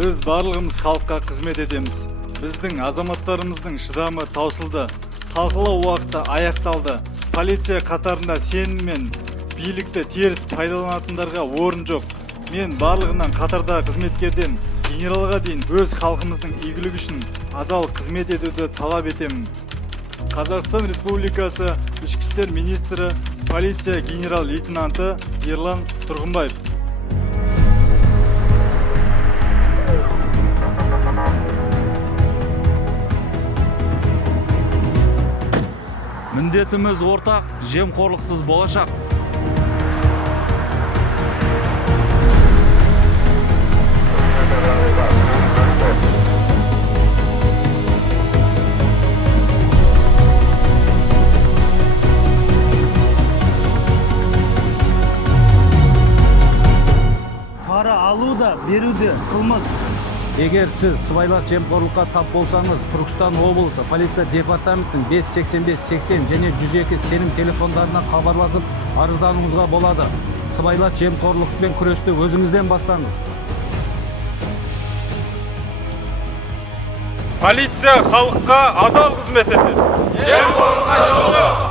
Біз барлығымыз халыққа қызмет етеміз. Біздің азаматтарымыздың шыдамы таусылды. Талқылау уақыты аяқталды. Полиция қатарында сенім мен билікті теріс пайдаланатындарға орын жоқ. Мен барлығынан қатарда қызметкерден генералға дейін өз халқымыздың игілігі үшін адал қызмет етуді талап етемін. Қазақстан Республикасы Ішкі істер министрі, полиция генерал-лейтенанты Ерлан Тұрғынбаев. Міндетіміз ортақ, жемқорлықсыз болашақ. Пара алу да, беру де қылмыс. Егер сіз сыбайлас жемқорлыққа тап болсаңыз, Түркістан облысы полиция департаментінің 585-80 және 102 сенім телефондарына хабарласып, арыздануыңызға болады. Сыбайлас жемқорлықпен күресті өзіңізден бастаңыз. Полиция халыққа адал қызмет етеді. Жемқорлыққа жол жоқ.